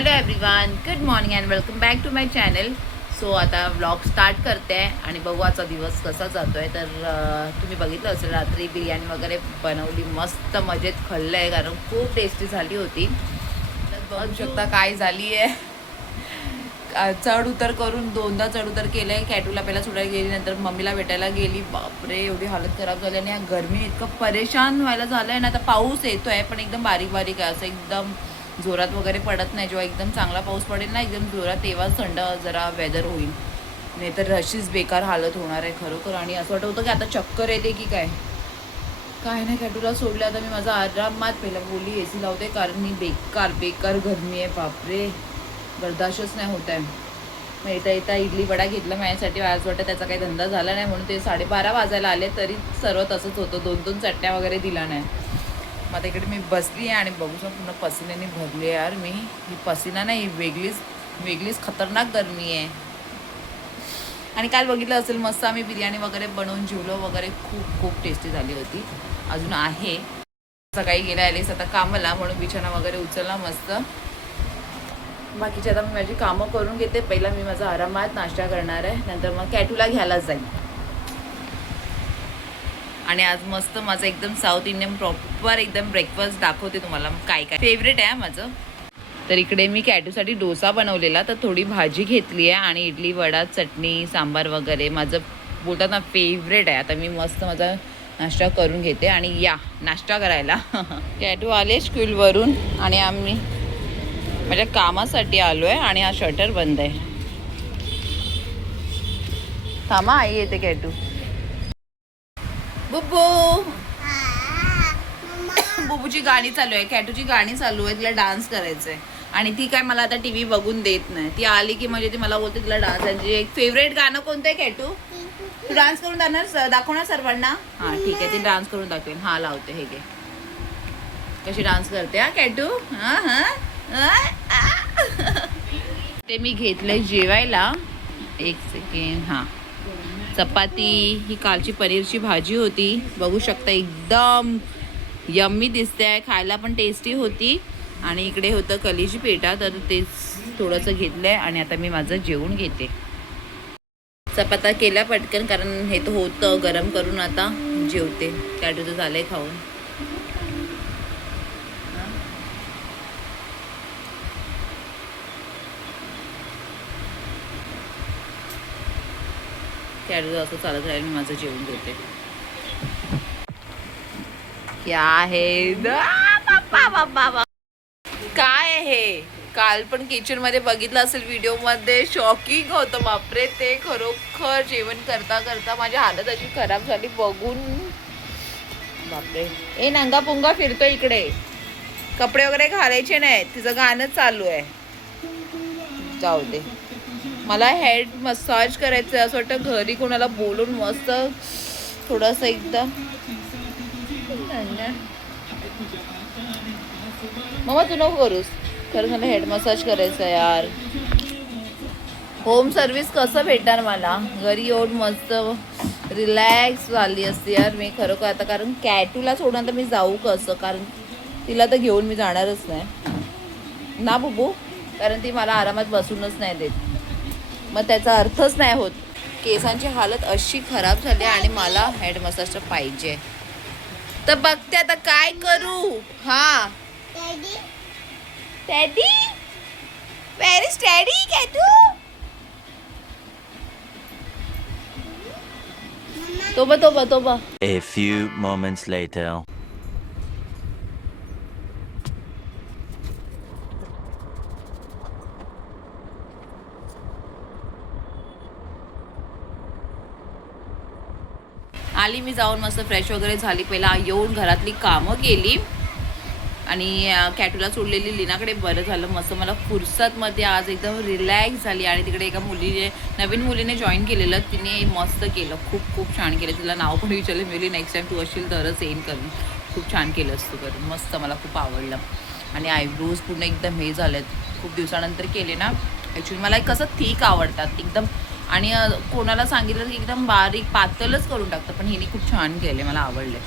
Hello everyone, good morning and welcome back to my channel. So आता vlog start करते आहे आणि बघू आजचा दिवस कसा जातो आहे. तर तुम्ही बघितलं असेल रात्री बिर्याणी वगैरे बनवली, मस्त मजेत खाल्लं आहे कारण खूप टेस्टी झाली होती. बघू शकता काय झाली आहे. चढ उतर करून दोनदा चढ उतर केलं आहे. कॅटूला पहिला सोडायला गेली, नंतर मम्मीला भेटायला गेली. बापरे, एवढी हालत खराब झाली आणि या गरमी इतकं परेशान व्हायला झालं आहे ना. आता पाऊस येतो आहे पण एकदम बारीक बारीक आहे, असं एकदम जोरात वगैरे पडत नाही. जेव्हा एकदम चांगला पाऊस पडेल ना एकदम जोरात, तेव्हाच थंड जरा वेदर होईल, नाही तर अशीच बेकार हालत होणार आहे खरोखर. आणि असं वाटत होतं की आता चक्कर येते की काय नाही. कॅटूला सोडलं आता मी माझा आरामात पहिला बोलली AC लावते कारण मी बेकार गरमी आहे. बापरे, बर्दाश्तच नाही होत आहे. मग येता इडली वडा घेतला माझ्यासाठी. आज वाटतं त्याचा काही धंदा झाला नाही म्हणून ते 12:30 वाजायला आले तरी सर्व तसंच होतं. 2-2 चटण्या वगैरे दिला नाही. मग आता इकडे मी बसली आहे आणि बघू शकतो पूर्ण पसिन्याने भरली आहे यार मी. ही पसिना नाही, वेगळीच खतरनाक गरमी आहे. आणि काल बघितलं असेल मस्त आम्ही बिर्याणी वगैरे बनवून जेवलो वगैरे, खूप टेस्टी झाली होती. अजून आहे. सकाळी गेल्या आलीस आता कामाला म्हणून बिछाना वगैरे उचलला मस्त. बाकीचे आता मी माझी कामं करून घेते. पहिला मी माझा आरामात नाश्ता करणार आहे, नंतर मग कॅटूला घ्यायला जाईल. आणि आज मस्त माझं एकदम साऊथ इंडियन प्रॉपर एकदम ब्रेकफास्ट दाखवते तुम्हाला काय फेवरेट आहे माझं. तर इकडे मी कॅटूसाठी डोसा बनवलेला, तर थोडी भाजी घेतली आहे आणि इडली वडा चटणी सांबार वगैरे माझं बोलतात ना फेवरेट आहे. आता मी मस्त माझा नाश्ता करून घेते आणि या नाश्ता करायला. कॅटू आले स्कूलवरून आणि आम्ही माझ्या कामासाठी आलो आहे आणि हा शटर बंद आहे. थांबा, आई येते. कॅटू बुब्बू, बुबूची गाणी चालू आहे, कॅटूची गाणी चालू आहे. तिला डान्स करायचंय आणि ती काय मला आता TV बघून देत नाही. ती आली की म्हणजे ती मला बोलते तिला डान्स आहे. एक फेवरेट गाणं कोणतं आहे कॅटू? तू डान्स करून दाखवणार सर्वांना? हां ठीक आहे, ती डान्स करून दाखवेल. हां लावते, हे घे. कशी डान्स करते हा कॅटू. ते मी घेतलंय जेवायला. एक सेकंड. हां, चपाती, ही कालची पनीरची भाजी होती. बघू शकता एकदम यम्मी दिसते आहे, खायला पण टेस्टी होती. आणि इकडे होतं कलीची पेटा, तर तेच थोडंसं घेतलं आहे आणि आता मी माझं जेवून घेते. चपात्या केल्या पटकन कारण हे तर होतं गरम करून. आता जेवते. कॅटूचं झालंय खाऊन. कॅटू असं चालत राहील, मी माझं जेवून घेते. क्या आहे बाबा, काय आहे? काल पण किचन मध्ये बघितलं असेल व्हिडिओ मध्ये, शॉकिंग होतं. बापरे, ते खरोखर जेवण करता माझी हालत अशी खराब झाली बघून. बापरे, ए नंगा पुंगा फिरतो इकडे. कपडे वगैरे घालायचे नाही, तिचं गाणं चालू आहे. जाऊ दे, मला हेड मसाज करायचं आहे. असं वाटतं घरी कोणाला बोलून मस्त थोडंसं एकदम. मम्मा तू नको करूस, खरं मला हेड मसाज करायचं आहे यार. होम सर्व्हिस कसं भेटणार मला घरी? एवढं मस्त रिलॅक्स झाली असते यार मी खरोखर आता. कारण कॅटूला सोडून तर मी जाऊ कसं, कारण तिला तर घेऊन मी जाणारच नाही ना बुबू, कारण ती मला आरामात बसूनच नाही देत. मग त्याचा अर्थच नाही होत. केसांची हालत अशी खराब झाली आणि मला हेड मसाज पाहिजे. तर बघते आता काय करू. हा डॅडी, वेर इज डॅडी? कॅटू तोबा. A few moments later. आली मी जाऊन, मस्त फ्रेश वगैरे झाली. पहिला येऊन घरातली कामं केली आणि कॅटूला सोडलेली लीनाकडे. बरं झालं, मस्त मला फुर्सतमध्ये आज एकदम रिलॅक्स झाली. आणि तिकडे एका नवीन मुलीने जॉईन केलेलं, तिने मस्त केलं, खूप छान केलं. तिला नाव पण विचारलं, मिली नेक्स्ट टाईम तू असशील तरच येईन करून. खूप छान केलं असतं करून, मस्त मला खूप आवडलं. आणि आयब्रोज पूर्ण एकदम हे झालेत, खूप दिवसानंतर केले ना. ॲक्च्युली मला कसं थिक आवडतात एकदम, आणि कोणाला सांगितलं की एकदम बारीक पातळच करून टाकतं, पण हिने खूप छान केले, मला आवडले.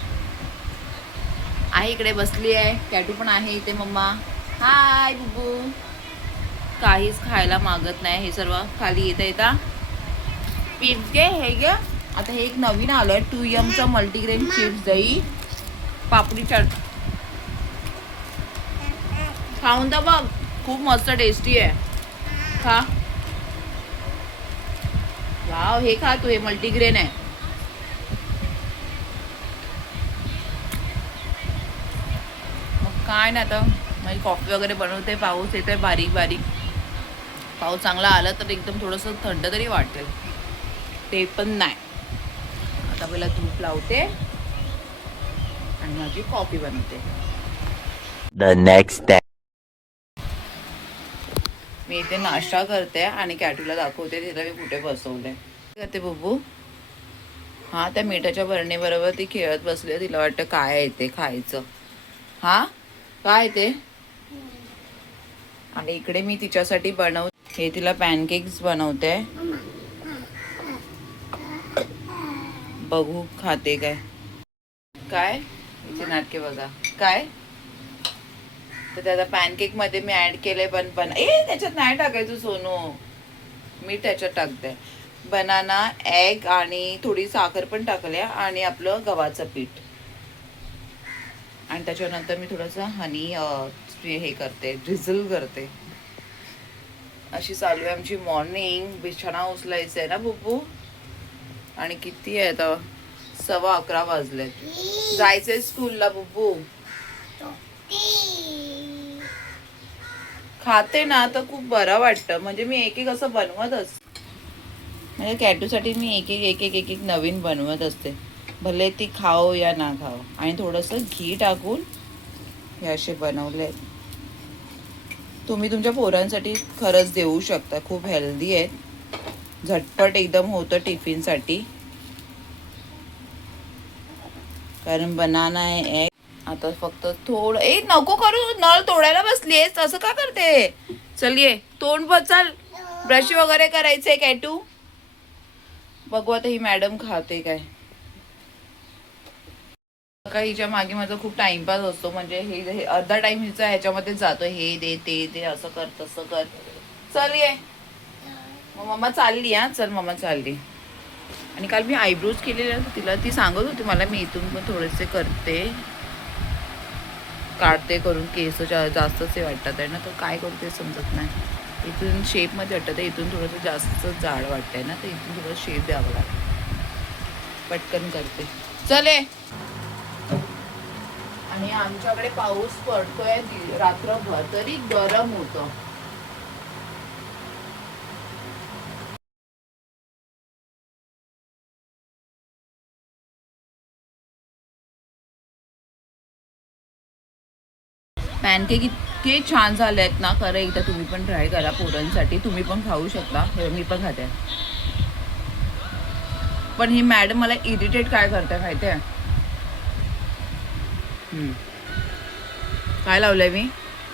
आहे इकडे बसली आहे. कॅटू पण आहे इथे. मम्मा हाय बुबू. काहीच खायला मागत नाही. हे सर्व खाली येता चिप्स घे, हे घे. आता हे एक नवीन आलंय 2Mचं मल्टीग्रेन चिप्स, दही पापडी चाट. खाऊन तर बघ, खूप मस्त टेस्टी आहे. खा. वाव, हे खा तू, हे मल्टीग्रेन आहे. मग काय ना, आता माझी कॉफी वगैरे बनवते. पाऊस येतोय बारीक बारीक. पाऊस चांगला आला तर एकदम थोडंसं थंड तरी वाटेल. ते पण नाही. आता पहिला धूप लावते आणि माझी कॉफी बनवते. The next day. मी इथे नाश्ता करते आणि कॅटूला दाखवते तिला मी कुठे बसवलंय. करते बुब्बू. हा, त्या मिठाच्या बरणीबरोबर ती खेळत बसली. तिला वाटतं काय आहे ते खायचं. हा, काय ते. आणि इकडे मी तिच्यासाठी हे तिला पॅनकेक्स बनवते. बघू खाते काय. काय तिचे नाटके बघा. काय तर त्याचा पॅनकेक मध्ये मी ऍड केलंय त्याच्यात नाही टाकायचं सोनू, मी त्याच्यात टाकते बनाना, एग आणि थोडी साखर पण टाकल्या आणि आपलं गव्हाचं पीठ. आणि त्याच्यानंतर मी थोडंसं हनी हे करते, ड्रिझल करते. अशी चालू आहे आमची मॉर्निंग. बिछाना उचलायचं आहे ना बुब्बू. आणि किती आहे आता, 11:15 वाजलेत. जायचंय स्कूलला बुब्बू. खाते ना तर खूप बरं वाटतं. म्हणजे मी एक असं बनवतच, म्हणजे कॅटूसाठी मी एक नवीन बनवत असते. भले ती खाओ या ना खाओ. आणि थोडंसं घी टाकून हे असे बनवले. तुम्ही तुमच्या पोरांसाठी खरंच देऊ शकता. खूप हेल्दी आहेत, झटपट एकदम होतं टिफिनसाठी. कारण बनाना आहे, एग. आता फक्त थोडं नको करू, नळ तोडायला बसलीयस असं का करते. चल ये, तोंड बचाल, ब्रश वगैरे करायचंय कॅटू. बघू आता ही मॅडम खाते काय. काय हिच्या मागे माझा खूप टाइमपास असतो. म्हणजे हे अर्धा टाइम हिचा ह्याच्यामध्ये जातो. हे दे, ते दे, असं कर, तसं कर. चल ये मग. मम्मा चालली. हा, चल मम्मा चालली. आणि काल मी आयब्रोज केलेले, तिला ती सांगत होती मला मी इथून पण थोडेसे करते, काढते करून. केस जास्तच वाटतात आहे ना, तर काय करू ते समजत नाही. इथून शेपमध्ये वाटतं, इथून थोडंसं जास्त जाड वाटतंय ना, तर इथून थोडं शेप द्यावं लागतं. पटकन करते. चले. आणि आमच्याकडे पाऊस पडतोय रात्रभर, तरी गरम होतं. पॅनकेक इतके छान झाले आहेत ना. खरं एकदा तुम्ही पण ट्राय करा पोरांसाठी. तुम्ही पण खाऊ शकता. मी पण खाते. पण ही मॅडम मला इरिटेट काय करते माहिती आहे. काय लावलंय मी,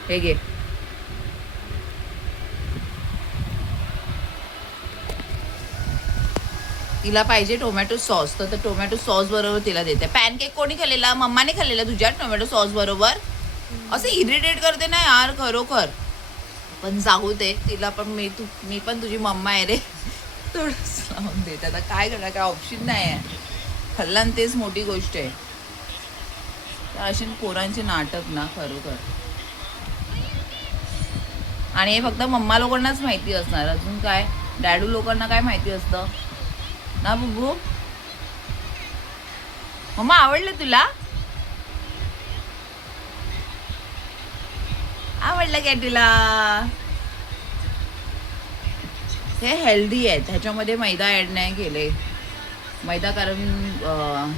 हे घे. तिला पाहिजे टोमॅटो सॉस, तर टोमॅटो सॉस बरोबर तिला देते. पॅनकेक कोणी खाल्लेला, मम्माने खाल्लेला तुझ्या टोमॅटो सॉस बरोबर. असं इरिटेट करते ना यार, खरोखर. पण जाऊ दे, तिला पण मी पण तुझी मम्मा आहे रे, थोडंच लावून देते. आता काय करणार, काय ऑप्शन नाही आहे. खाल्ला ना तेच मोठी गोष्ट आहे. अशी पोरांचे नाटक ना, खरोखर. आणि हे फक्त मम्मा लोकांनाच माहिती असणार. अजून काय डॅडू लोकांना काय माहिती असतं ना बुब्बू. मम्मा आवडलं तुला, आवडलं काय तुला. हे हेल्दी आहेत, ह्याच्यामध्ये मैदा ॲड नाही केले. मैदा कारण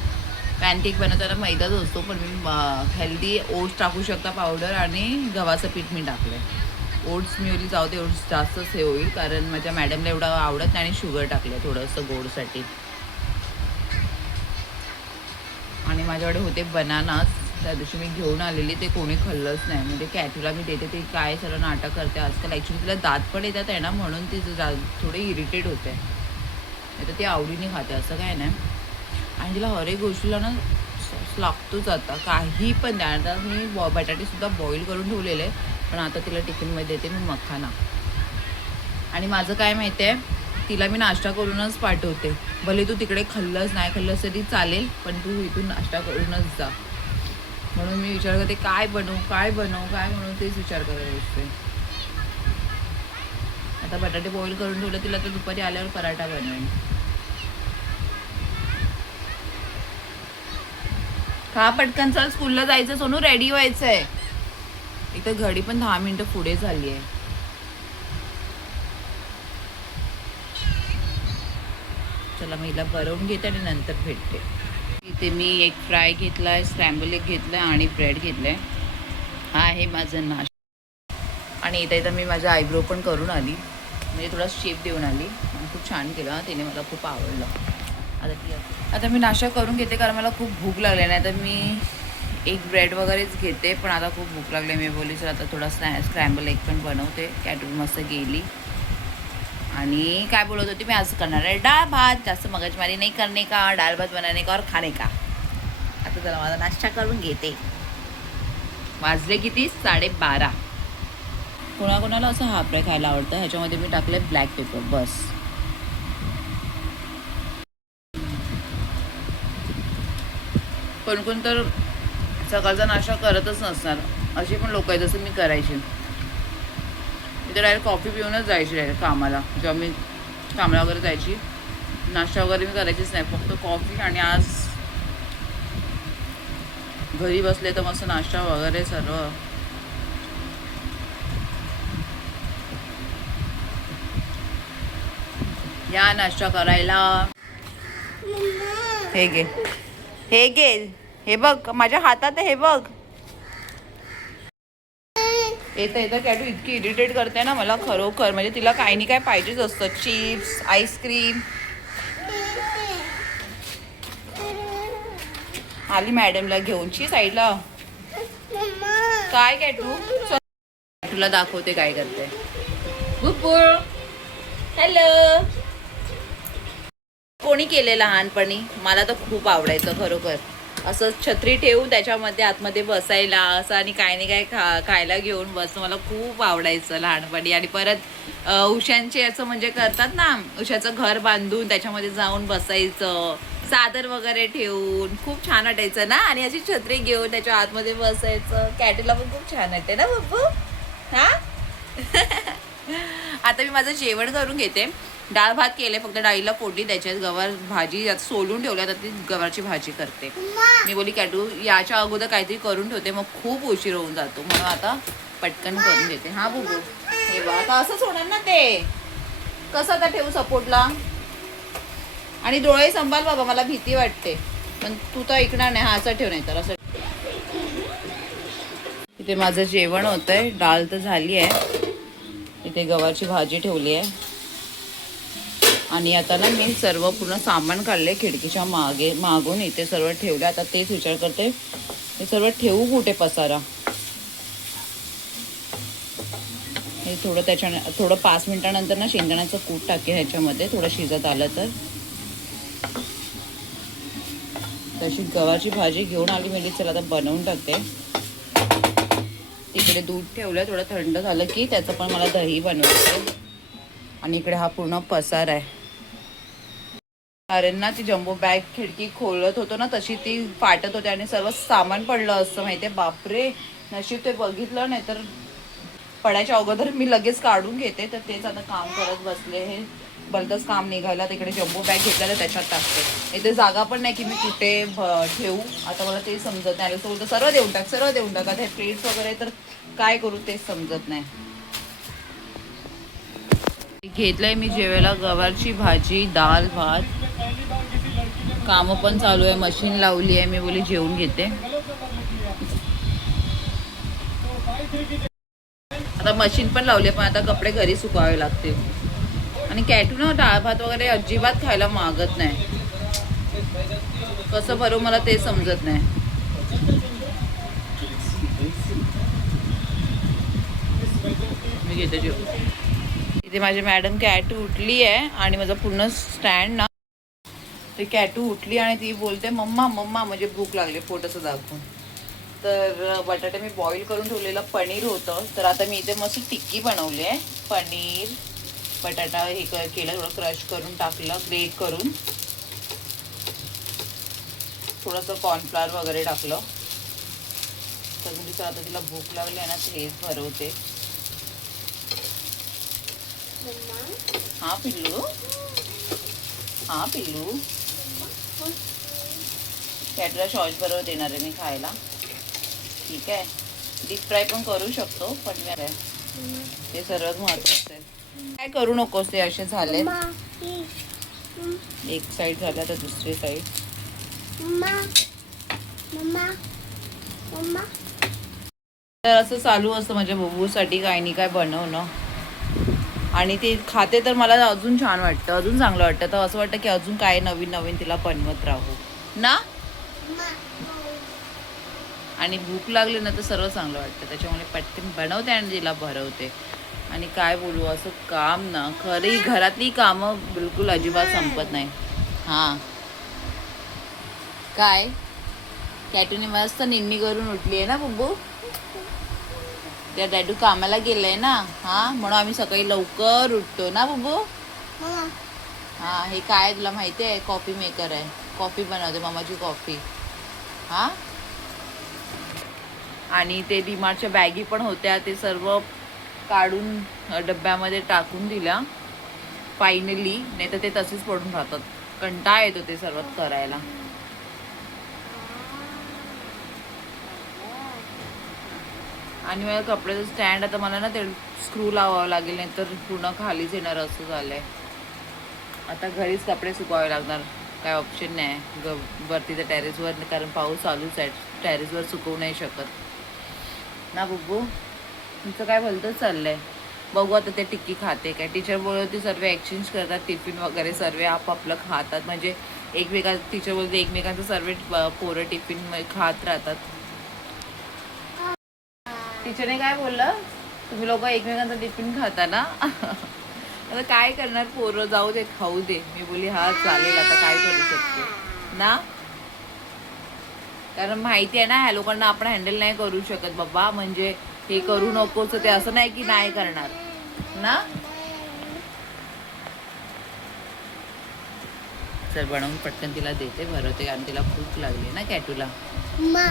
पॅनकेक बनवताना मैदाच असतो. पण मी हेल्दी ओट्स टाकू शकता पावडर, आणि गव्हाचं पीठ मी टाकलं आहे. ओट्स मी जाऊ दे, ओट्स जास्तच हे होईल कारण माझ्या मॅडमला एवढं आवडत नाही. आणि शुगर टाकलं थोडंसं गोडसाठी. आणि माझ्याकडे होते बनानास, त्या दिवशी मी घेऊन आलेली, ते कोणी खाल्लंच नाही. म्हणजे कॅटूला मी देते, ते काय सगळं नाटक करते आजकाल. ॲक्च्युली तिला दात पण येतात आहे ना, म्हणून ती थोडी इरिटेट होते. नाही तर ती आवडीने खाते, असं काय नाही. आणि तिला हर एक गोष्टीला ना लागतोच. आता काही पण द्या. मी बटाटेसुद्धा बॉईल करून ठेवलेले, पण आता तिला टिफिनमध्ये देते मी मखाना. आणि माझं काय माहिती आहे, तिला मी नाश्ता करूनच पाठवते. भले तू तिकडे खाल्लंच नाही खाल्लंस तरी चालेल, पण तू इथून नाश्ता करूनच जा. म्हणून मी विचार करते काय बनवू तेच विचार करत असते. आता बटाटे बॉईल करून ठेवलं, तिला तर दुपारी आल्यावर पराठा बनवेन. खा पटकन, चल स्कूलला जायचं सोनू, रेडी व्हायचंय. इथं घडी पण 10 मिनिटं पुढे झाली आहे. चला मी हिला भरवून घेते आणि नंतर भेटते. इथे मी एक फ्राय घेतलाय, स्क्रॅम्बल एक घेतलाय आणि ब्रेड घेतलाय. हा आहे माझं नाश्ता. आणि इथं मी माझा आयब्रो पण करून आली, म्हणजे थोडा शेप देऊन आली. खूप छान केलं तिने, मला खूप आवडलं. आता मी नाश्ता करून घेते, कारण मला खूप भूक लागली. नाही तर मी एक ब्रेड वगैरेच घेते, पण आता खूप भूक लागली. मी बोलली सर आता थोडा स्क्रॅम्बल एग पण बनवते. कॅटू मस्त गेली. आणि काय बोलत होती मी, आज करणार आहे डाळ भात. जास्त मगजमारी नाही करणे का, डाळ भात बनाने का और खाणे का. आता चला माझा नाश्ता करून घेते. वाजले किती, 12:30. कोणाकोणाला असं हापरे खायला आवडतं. ह्याच्यामध्ये मी टाकले ब्लॅक पेपर बस. कोण तर सकाळचा नाश्ता करतच नसणार, अशी पण लोक आहेत. जसं मी करायची, मी तर डायरेक्ट कॉफी पिऊनच जायची डायरेक्ट कामाला. जेव्हा मी कामाला वगैरे जायची, नाश्ता वगैरे मी करायचीच नाही, फक्त कॉफी. आणि आज घरी बसले तर मस्त नाश्ता वगैरे सर्व. या नाश्ता करायला. हे घे, हे घे, हे बघ माझ्या हातात आहे, हे बघ. येतं कॅटू इतकी इरिटेट करते ना मला खरोखर. म्हणजे तिला काही नाही काय पाहिजेच असतं, चिप्स, आईस्क्रीम. आली मॅडमला घेऊन ची साईडला. काय कॅटू, तुला दाखवते काय करते. हॅलो. कोणी केले लहानपणी, मला तर खूप आवडायचं खरोखर. असं छत्री ठेवून त्याच्यामध्ये आतमध्ये बसायला असं, आणि काय नाही काय खायला घेऊन बसणं मला खूप आवडायचं लहानपणी. आणि परत उशांचे असं म्हणजे करतात ना, उशाचं घर बांधून त्याच्यामध्ये जाऊन बसायचं, चादर वगैरे ठेवून. खूप छान वाटायचं ना. आणि अशी छत्री घेऊन त्याच्या आतमध्ये बसायचं. कॅटूला पण खूप छान वाटते ना बब्बू. हा आता मी माझं जेवण करून घेते. डाळ भात केले, फक्त डाळीला फोडणी द्यायची. गवार भाजी आता सोलून ठेवल्या, तर ती गवारची भाजी करते. मी बोली कॅटू याच्या अगोदर काहीतरी करून ठेवते, मग खूप उशीर होऊन जातो, म्हणून आता पटकन करून देते. हा बुबू, हे बघ आता असंच होणार ना ते. कसं आता ठेवू सपोर्टला. आणि डोळे संभाल बाबा, मला भीती वाटते. पण तू तर ऐकणार नाही. हा असं ठेव, नाही तर असं. इथे माझं जेवण होतंय. डाळ तर झाली आहे, इथे गवारची भाजी ठेवली आहे. आणि आता ना मी सर्व पूर्ण सामान काढले खिडकीच्या मागून इथे सर्व ठेवले. आता तेच विचार करते हे सर्व ठेवू कुठे पसारा. हे थोडं 5 मिनिटानंतर ना शेंगदाण्याचं कूट टाके ह्याच्यामध्ये, थोडं शिजत आलं तर. तशी गव्हाची भाजी घेऊन आली मी, चला आता बनवून टाकते. तिकडे दूध ठेवलं, थोडं थंड झालं की त्याचं पण मला दही बनवायचं. आणि इकडे हा पूर्ण पसार आहे. कारण ना ती जम्बो बॅग खिडकी खोलत होतो ना, तशी ती फाटत होते आणि सर्व सामान पडलं असतं माहितीये. बापरे, नशीब ते बघितलं, नाही तर पडायच्या अगोदर मी लगेच काढून घेते. तर तेच आता काम करत बसले. हे भलतंच काम निघायला. तिकडे जम्बो बॅग घेतला तर त्याच्यात टाकते. इथे जागा पण नाही की मी कुठे ठेवू. आता मला ते समजत नाही. तो सर्व देऊन टाक. आता हे प्लेट्स वगैरे तर काय करू तेच समजत नाही. घेतलंय मी जेवायला गवारची भाजी, डाळ भात. कामं पण चालू आहे, मशीन लावली आहे. मी बोली जेवून घेते. आता मशीन पण लावली, पण आता कपडे घरी सुकावे लागतील. आणि कॅटू ना डाळ भात वगैरे अजिबात खायला मागत नाही. कसं भरू मला ते समजत नाही. मी घेते जेवून. इथे माझी मॅडम कॅटू उठली आहे आणि माझा पूर्ण स्टँड ना, ते कॅटू उठली आणि ती बोलते मम्मा मम्मा, म्हणजे भूक लागली पोट असं दाखवून. तर बटाटे मी बॉईल करून ठेवलेलं पनीर होतं, तर आता मी इथे मस्त टिक्की बनवली आहे. पनीर बटाटा हे केलं, थोडं क्रश करून टाकलं, ग्रेट करून, थोडंसं कॉर्नफ्लॉवर वगैरे टाकलं. तर म्हणजे आता तिला भूक लागली आहे ना, हेच भरवते. हा पिल्लू, हा पिल्लू, कॅटला सॉस बरोबर देणार आहे मी खायला. ठीक आहे, डीप फ्राय पण करू शकतो, पण ते सर्वात महत्वाचं आहे. काय करू नकोस, ते असे झाले. एक साईड झाला तर दुसरी साईड. तर असं चालू असतं माझ्या बबूसाठी काही नाही काय बनवणं, आणि ते खाते तर मला अजून छान वाटतं, अजून चांगलं वाटतं. तर असं वाटतं की अजून काय नवीन नवीन तिला बनवत राहू ना. आणि भूक लागली ना तर सर्व चांगलं वाटतं, त्याच्यामुळे पटकन बनवते आणि तिला भरवते. आणि काय बोलू, असं काम ना, खरी घरातली कामं बिलकुल अजिबात संपत नाही. हां काय, कॅटूने मस्त निन्नी करून उठली आहे ना बुब्बू. त्या डॅडू कामाला गेलंय ना, हां म्हणून आम्ही सकाळी लवकर उठतो ना बुब्बू. हां हे काय तुला माहिती आहे, कॉफी मेकर आहे, कॉफी बनवते मामाची कॉफी. हां आणि ते डीमार्टच्या बॅगी पण होत्या, ते सर्व काढून डब्यामध्ये टाकून दिल्या फायनली, नाही तर ते तसेच पडून राहतात. कंटाळा येतो ते सर्व करायला. आणि मला कपड्याचं स्टँड आता मला ना ते स्क्रू लावावं लागेल, नाही तर पूर्ण खालीच येणार असं झालंय. आता घरीच कपडे सुकवावे लागणार, काय ऑप्शन नाही वरती तर टेरेसवर, कारण पाऊस चालूच आहे, टेरेसवर सुकवू नाही शकत ना बुब्बू. तुमचं काय भलतंच चाललंय. बघू आता ते टिक्की खाते काय. टीचर बोलवते सर्व एक्सचेंज करतात टिफिन वगैरे, सर्व आपापलं खातात, म्हणजे एकमेका, टीचर बोलते एकमेकांचं सर्व पोरं टिफिन खात राहतात. टीचरने काय बोललं, तुम्ही लोक एकमेकांचा टिफिन खाता ना. आता काय करणार, पोरं जाऊ दे खाऊ दे. मी बोली हा चालेल, आता काय करू शकते ना, कारण माहिती आहे ना ह्या लोकांना आपण हँडल नाही करू शकत बाबा. म्हणजे हे करू नकोच, ते असं नाही की नाही करणार ना. चल बनवून पटकन तिला देते, भरवते, कारण तिला भूक लागली ना कॅटूला.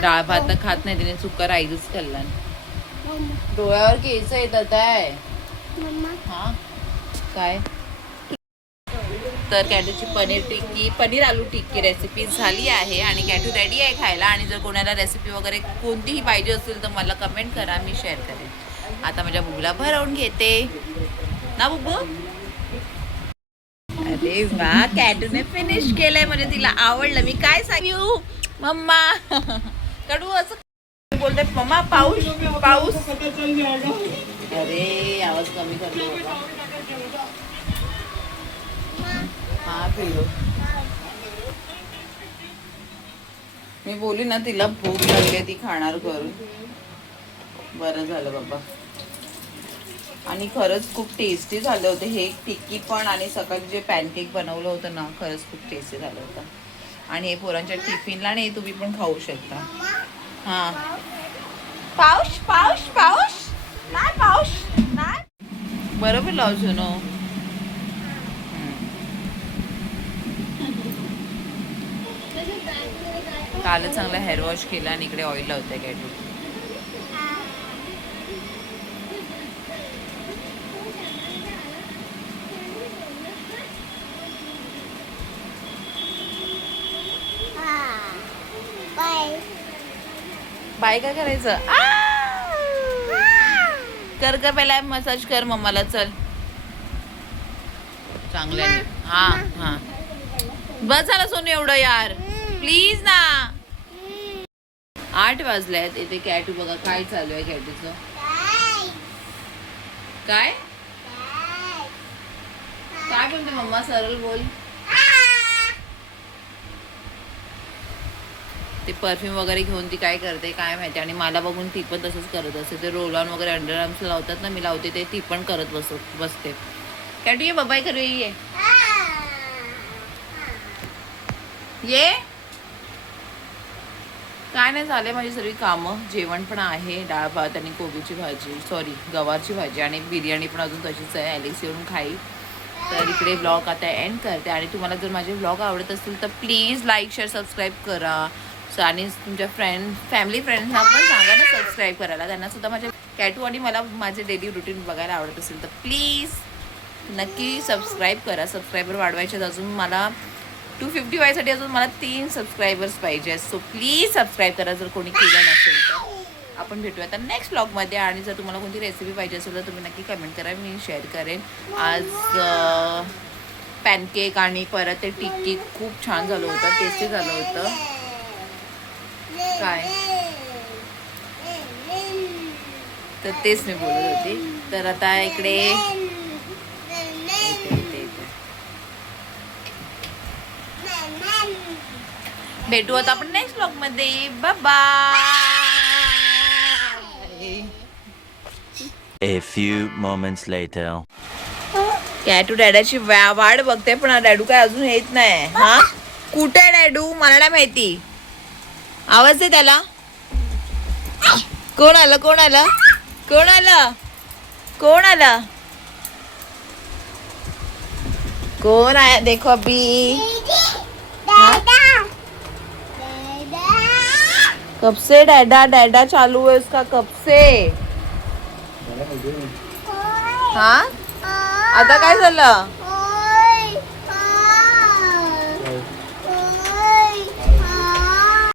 डाळ भात तर खात नाही तिने, सुका राईसच खाल्ला. डोळ्यावर केस येतात आहे. हा काय, तर कॅटूची पनीर टिक्की, पनीर आलू टिक्की रेसिपी झाली आहे आणि कॅटू रेडी आहे खायला. आणि जर कोणाला रेसिपी वगैरे कोणतीही पाहिजे असेल तर मला कमेंट करा, मी शेअर करेन. आता माझ्या बुबूला भरवून घेते ना बुब्बू. अरे वा, कॅटूने फिनिश केलंय, म्हणजे तिला आवडलं. मी काय सांगू मम्मा, कडू असं बोलते मम्मा. पाऊस पाऊस, अरे आवाज कमी करतो बाबा. हा पिल्लू, मी बोली ना तिला भूक लागली, ती खाणार करून. बरं झालं बाबा. आणि खरंच खूप टेस्टी झाले होते हे टिक्की पण, आणि सकाळी जे पॅनकेक बनवलं होतं ना, खरंच खूप टेस्टी झालं होतं. आणि हे पोरांच्या टिफिनला नाही, तुम्ही पण खाऊ शकता. हां पाऊस पाऊस पाऊस नाही, पाऊस नाही, बरोबर लावજો नो. कालच चांगला हेअर वॉश केला आणि इकडे ऑइल लावते कॅटू. बाय काय करायचं, कर कर पहिला मसाज कर मम्माला. चल चांगलं आहे. हा हा बस झालं सोनू एवढं यार, प्लीज ना. 8 वाजल्यात. इथे कॅटू बघा काय चालू आहे कॅटूचं. काय काय बोलते मम्मा, सरळ बोल. ते परफ्यूम वगैरे घेऊन ती काय करते काय माहिती, आणि मला बघून ती पण तसंच करत असते. ते रोल ऑन वगैरे अंडर आर्म्स लावतात ना, मी लावते ते, ती पण करत बसते. कॅटू ये बाबाई करू, ये काय नाही झाले माझी सर्व कामं. जेवण पण आहे, डाळ भात आणि कोबीची भाजी, सॉरी गवारची भाजी, आणि बिर्याणी पण अजून तशीच आहे. ॲलेक्स येऊन खाईल. तर इकडे ब्लॉग आता एंड करते. आणि तुम्हाला जर माझे ब्लॉग आवडत असतील तर प्लीज लाईक शेअर सबस्क्राईब करा. आणि तुमच्या फॅमिली फ्रेंड्सना पण सांगा ना सबस्क्राईब करायला. त्यांना सुद्धा माझ्या कॅटू आणि मला माझे डेली रुटीन बघायला आवडत असेल तर प्लीज नक्की सबस्क्राईब करा. सबस्क्रायबर वाढवायचे अजून मला 250 व्हायसाठी अजून मला 3 सबस्क्रायबर्स पाहिजे. सो प्लीज सबस्क्राईब करा जर कोणी केलं नसेल तर. आपण भेटूया आता नेक्स्ट ब्लॉगमध्ये. आणि जर तुम्हाला कोणती रेसिपी पाहिजे असेल तर तुम्ही नक्की कमेंट करा, मी शेअर करेन. आज पॅनकेक आणि परत ते टिक्की खूप छान झालं होतं, टेस्टी झालं होतं. काय तर तेच मी बोलत होती. तर आता इकडे भेटू आता आपण नेक्स्ट ब्लॉग मध्ये. Bye bye. A few moments later. कॅटू डॅडाची वाट बघते पण डॅडू काय अजून येत नाही. हा कुठे आहे डॅडू मला नाही माहिती. आवाज दे त्याला. कोण आलं कोण आलं कोण आलं कोण आलं कोण आया देखो अभी. कब से डैडा डैडा चालू है उसका कब से. हाँ आता काय झालं.